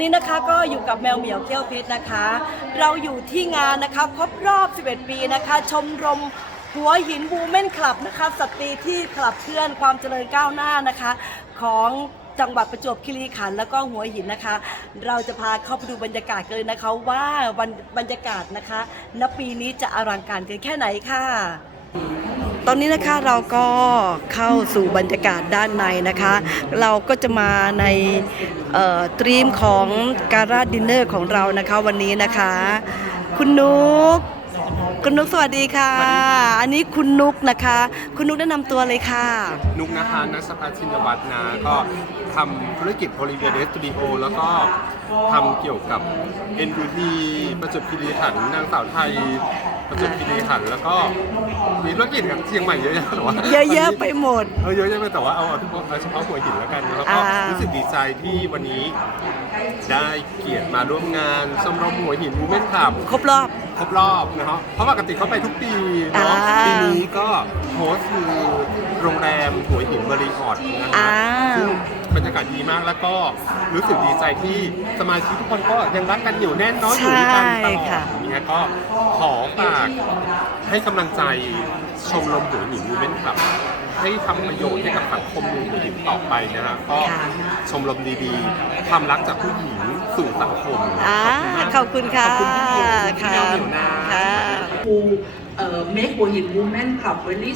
วันนี้นะคะก็อยู่กับแมวเหมียวเขี้ยวเพชรนะคะ เราอยู่ที่งานนะคะครบรอบ 11 ปีนะคะ ชมรมหัวหินบูเมนคลับนะคะสตรีที่ขับเคลื่อนความเจริญก้าวหน้านะคะ ของจังหวัดประจวบคีรีขันธ์แล้วก็หัวหินนะคะ เราจะพาเข้าไปดูบรรยากาศกันเลยนะคะว่าบรรยากาศนะคะณปีนี้จะอลังการกันแค่ไหนค่ะ อนนี้นะคะเราก็เข้าสู่บรรยากาศด้านในนะคะ เราก็จะมาในเอ่อตรีมของการาดินเนอร์ของเรานะคะวันนี้นะคะ คุณนุกคุณนุกสวัสดีค่ะ อันนี้คุณนุกนะคะ คุณนุกแนะนำตัวเลยค่ะ นุกนะคะนัสพัฒน์ชินวัฒน์นะ ก็ทำธุรกิจโพลิเวียเดสตูดิโอแล้วก็ทำเกี่ยวกับ NUT ประจวบคีรีขันธ์นางสาวไทย ประจวบคีรีขันธ์แล้วก็มีธุรกิจกับเชียงใหม่เยอะแยะแต่ว่าเยอะๆไปหมด เออเยอะแยะไปแต่ว่าเอาเอาเอาเฉพาะหัวหินแล้วกันแล้วก็อ่ารู้ รู้สึกดีใจที่วันนี้ได้เกียรติมาร่วมงานชมรมหัวหินวูแมนคลับ ครบรอบ ครบรอบนะครับเพราะปกติเขาไปทุกปีเนาะอ่า ปีนี้ก็โฮสต์คือโรงแรมหัวหินบริออดนะคอ่ารับซึ่งบรรยากาศดีมากแล้วก็รู้สึกดีใจที่สมาชิกทุกคนก็ยังรักกันอยู่แน่นเนาะอยู่ด้วยกันตลอใช่ดค่ะ อย่างเงี้ยก็ขอฝากให้กำลังใจชมรมหัวหินวูแมนคลับ ให้ทำประโยชน์ให้กับสังคมหัวหินต่อไปนะฮะก็ ค่ะ ชมรมดีๆ ความรักจากผู้หญิง สู่สังคมอ่าขอบคุณค่ะ ขอบคุณพี่เหมียวค่ะพี่เหมียวนะค่ะ who uh, make Hua Hin Women Club very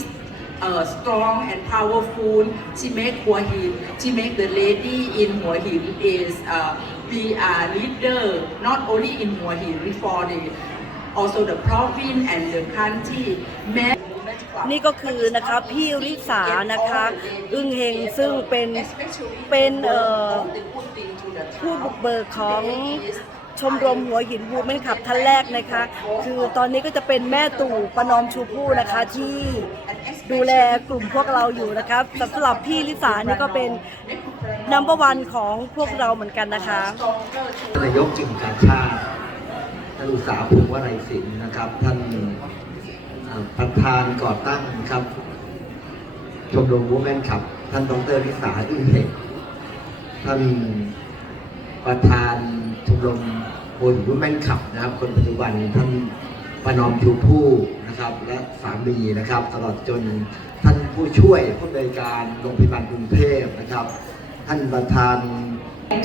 uh, strong and powerful. She make Hua Hin, she make the lady in Hua Hin is uh, be a leader not only in Hua Hin for the also the province and the country. Make Women's Club นี่ก็คือนะคะพี่ริสานะคะ อึ้งเฮงซึ่งเป็นเป็นเอ่อผู้บุกเบิกของชมรมหัวหินวูแมนขับท่านแรกนะคะ คือตอนนี้ก็จะเป็นแม่ตู่ประนอมชูผู้นะคะที่ดูแลกลุ่มพวกเราอยู่นะคะสำหรับพี่ลิสานี่ก็เป็นนัมเบอร์วันของพวกเราเหมือนกันนะคะนายกจึงการชาติท่านอุตสาหภูมิวรัยศิลป์นะครับ ท่านเอ่อ ประธานก่อตั้งครับ ชมรมวูแมนขับ ท่านดรวิสาอึ้งเหกท่านประธานชมรมโอนวูแมนขับนะครับ คนปัจจุบันท่านประนอมชูผู้นะครับ และสามีนะครับ ตลอดจนท่านผู้ช่วยผู้บริการโรงพยาบาลกรุงเทพนะครับ ท่านประธาน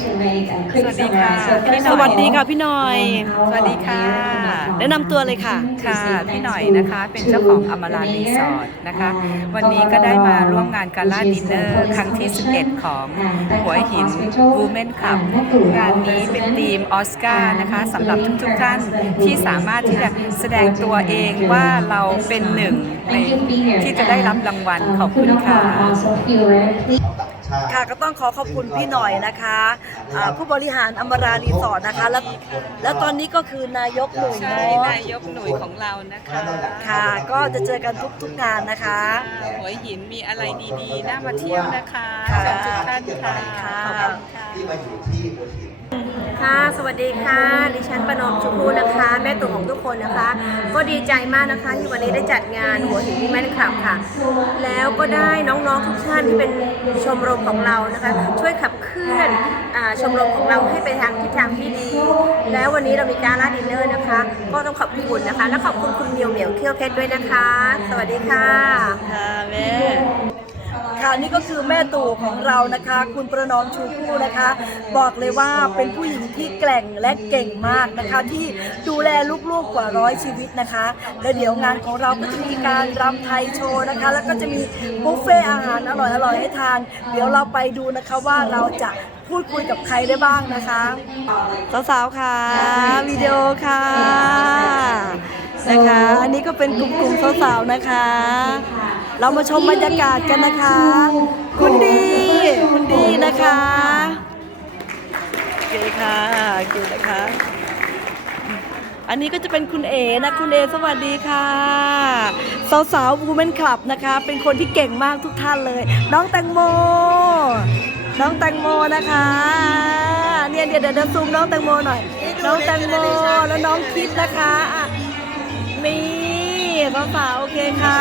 to make a quick สวัสดีค่ะ summary. So สวัสดีค่ะพี่หน่อย สวัสดีค่ะ แนะนำตัวเลยค่ะ ค่ะ พี่หน่อยนะคะ เป็นเจ้าของอมรารีสอร์ทนะคะ วันนี้ก็ได้มาร่วมงานกาล่าดินเนอร์ครั้งที่ 11 ของหัวหิน Women Club งานนี้เป็นทีมออสการ์นะคะสำหรับทุกๆท่านที่สามารถที่จะแสดงตัวเองว่าเราเป็นหนึ่งในที่จะได้รับรางวัลขอบคุณค่ะ ค่ะก็ต้องขอขอบคุณพี่หน่อยนะคะอ่าผู้บริหารอมรารีสอร์ทนะคะ แล้วแล้วตอนนี้ก็คือนายกหนุ่ยใช่เนาะนายกหนุ่ยของเรานะคะค่ะ ก็จะเจอกันทุกๆงานนะคะหัวหินมีอะไรดีๆ น่ามาเที่ยวนะคะค่ะทุกท่านค่ะค่ะขอบคุณค่ะ ที่มาอยู่ที่หัวหิน ค่ะ สวัสดีค่ะ ดิฉันประนอมชมพูนะคะ แม่ตู่ของทุกคนนะคะ ก็ดีใจมากนะคะที่วันนี้ได้จัดงานหัวหินที่แม่นคลับค่ะ แล้วก็ได้น้องๆทุกท่านที่เป็นชมรมของเรานะคะ ช่วยขับเคลื่อนอชมรมของเราให้ไปทางทิศทางที่ดี แล้ววันนี้เรามีการลาดินเนอร์นะคะ ก็ต้องขอบคุณนะคะ และขอบคุณคุณเหมียวเหมียวเขี้ยวเพชรด้วยนะคะ สวัสดีค่ะค่ะแม่ นี่ก็คือแม่ตู่ของเรานะคะ คุณประนอมชูผู้นะคะ บอกเลยว่าเป็นผู้หญิงที่แกร่งและเก่งมากนะคะ ที่ดูแลลูกๆกว่าร้อยชีวิตนะคะ และเดี๋ยวงานของเราก็จะมีการรำไทยโชว์นะคะ แล้วก็จะมีบุฟเฟ่อาหารอร่อยๆให้ทาน เดี๋ยวเราไปดูนะคะว่าเราจะพูดคุยกับใครได้บ้างนะคะสาวๆค่ะวิดีโอค่ะนะคะ อันนี้ก็เป็นกลุ่มๆสาวๆนะคะ เรามาชมบรรยากาศกันนะคะ คุณดี คุณดีนะคะโอเคค่ะโอเคนะคะ อันนี้ก็จะเป็นคุณเอนะคุณเอสวัสดีค่ะ สาวๆวูแมนคลับนะคะ เป็นคนที่เก่งมากทุกท่านเลย น้องแตงโม น้องแตงโมนะคะเนี่ยเดี๋ยวเดี๋ยวเดี๋ยวซูมน้องแตงโมหน่อย น้องแตงโมแล้วน้องคิดนะคะอะนี่สาวๆโอเคค่ะ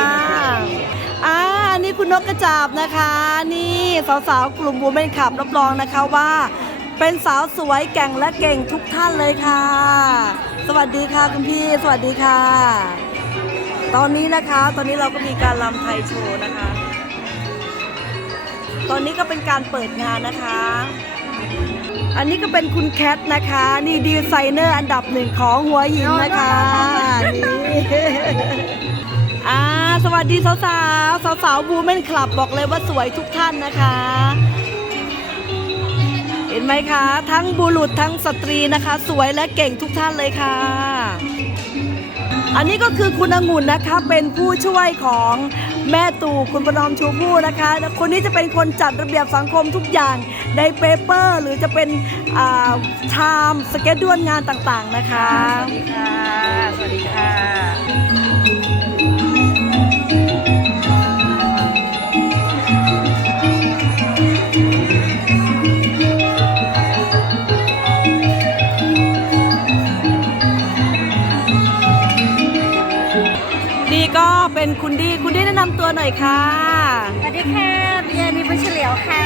อ่าอันนี้คุณนกกระจาบนะคะ นี่สาวๆกลุ่มวูแมนคลับรับรองนะคะว่า เป็นสาวสวยแก่งและเก่งทุกท่านเลยค่ะ สวัสดีค่ะคุณพี่ สวัสดีค่ะ ตอนนี้นะคะ ตอนนี้เราก็มีการรำไทยโชว์นะคะ ตอนนี้ก็เป็นการเปิดงานนะคะ อันนี้ก็เป็นคุณแคทนะคะ นี่ดีไซเนอร์อันดับหนึ่งของหัวหินนะคะนี่ อ่าสวัสดีสาวสาวสาวสาวบูเมนคลับบอกเลยว่าสวยทุกท่านนะคะ เห็นไหมคะ ทั้งบุรุษทั้งสตรีนะคะ สวยและเก่งทุกท่านเลยค่ะ อันนี้ก็คือคุณองุ่นนะคะเป็นผู้ช่วยของแม่ตู่คุณประนอมชูผู้นะคะ คนนี้จะเป็นคนจัดระเบียบสังคมทุกอย่างในเปเปอร์ หรือจะเป็นไทม์สเก็ตด้วนงานต่างๆนะคะ สวัสดีค่ะ สวัสดีค่ะ เป็นคุณดีคุณดีแนะนำตัวหน่อยค่ะ สวัสดีค่ะเบียร์มีผู้เฉลียวค่ะ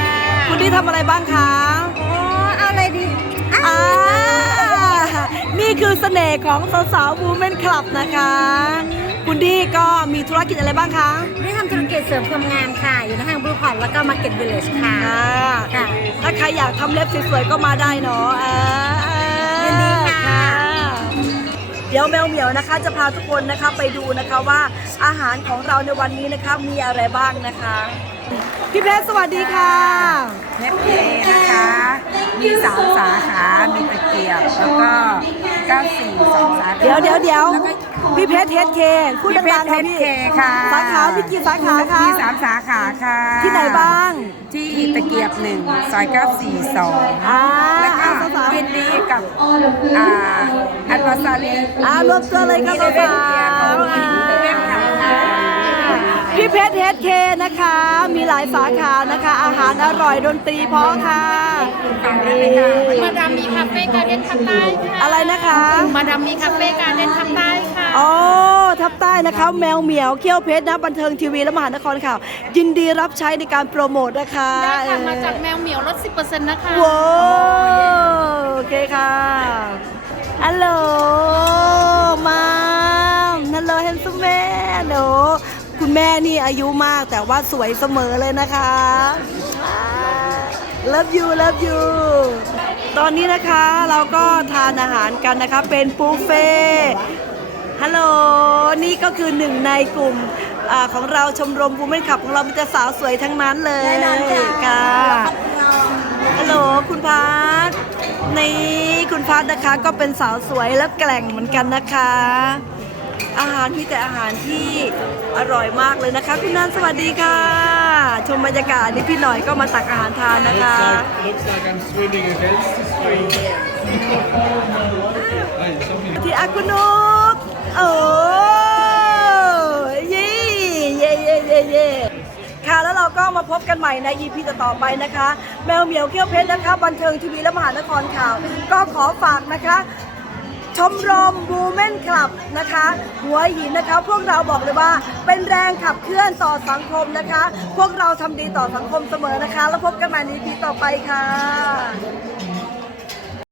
คุณดีทำอะไรบ้างคะโอ้เอาอะไรดีอ่านี่คือเสน่ห์ของสาวๆบูเมนคลับนะคะ คุณดีก็มีธุรกิจอะไรบ้างคะได้ทำธุรกิจเสริมความงามค่ะ อยู่ในห้างบลูพอร์ตแล้วก็มาเก็ตวิลเลจค่ะอ่าค่ะ ถ้าใครอยากทำเล็บสวยๆก็มาได้เนาะอ่ายินดีค่ะ เดี๋ยวแมวเหมียวนะคะ จะพาทุกคนนะคะไปดูนะคะว่าอาหารของเราในวันนี้นะคะมีอะไรบ้างนะคะ พี่เพชรสวัสดีค่ะเนฟเพนะคะ มีสามสาขา มีตะเกียบ แล้วก็94สองสาขาเดี๋ยวเดี๋ยวเดี๋ยวแล้วก็ พี่เพชรเทสเคพูดพี่เพดัชงรๆเทค่ะสพี่เคค่ะสาขาพี่กี่สาขาคะมีสามสาขาค่ะที่ไหนบ้าง ที่ตะเกียบหนึ่งซอย942อ่าแล้วก็สาวๆ ยินดีกับอ่าอันวาซาลีอ่ารวมตัวเลยค่ะที่สาได้เป็นเกียรติของวผู้หญิงผู้เล่นค่ะๆพี่เพชรเทสเคนะคะ มีหลายสาขานะคะ อาหารอร่อยดนตรีเพราะค่ะนี่มาดามมีคาเฟ่การเล่นทับใต้ค่ะอะไรนะคะ มาดามมีคาเฟ่การเล่นทับใต้ค่ะ อ๋อทับใต้นะคะ แมวเหมียวเขี้ยวเพชรนะบันเทิงทีวีและมหานครข่าว ยินดีรับใช้ในการโปรโมทนะคะได้ค่ะมาจากแมวเหมียวลด 10%นะคะว้าวโอเคค่ะฮัลโหลมามฮัลโหลเฮนซูแม่โหคุณแม่นี่อายุมากแต่ว่าสวยเสมอเลยนะคะ love you love you ตอนนี้นะคะเราก็ทานอาหารกันนะคะ เป็นบุฟเฟ่ ฮัลโหล นี่ก็คือหนึ่งในกลุ่มอาของเราชมรมบูมเมนขับของเรามันจะสาวสวยทั้งนั้นเลยแน่นอนค่ะค่ะ ฮัลโหลคุณพัทนี่คุณพัทนะคะก็เป็นสาวสวยและแกร่งเหมือนกันนะคะ อาหารพี่แต่อาหารที่อร่อยมากเลยนะคะ คุณนันสวัสดีค่ะ ชมบรรยากาศนี่พี่หน่อยก็มาตักอาหารทานนะคะ Looks like I'm swimming against the stream. Hey, something ที่อากุนุก โอ้ย่เย่เย่เย่เย่ค่ะแล้วเราก็มาพบกันใหม่ใน EP ต่อๆไปนะคะ แมวเหมียวเขี้ยวเพชรนะคะ บันเทิงทีวีและมหานครข่าว ก็ขอฝากนะคะชมรมบูเมนคลับนะคะ หัวหินนะคะ พวกเราบอกเลยว่าเป็นแรงขับเคลื่อนต่อสังคมนะคะ พวกเราทำดีต่อสังคมเสมอนะคะ แล้วพบกันใหม่ใน EP ต่อไปค่ะ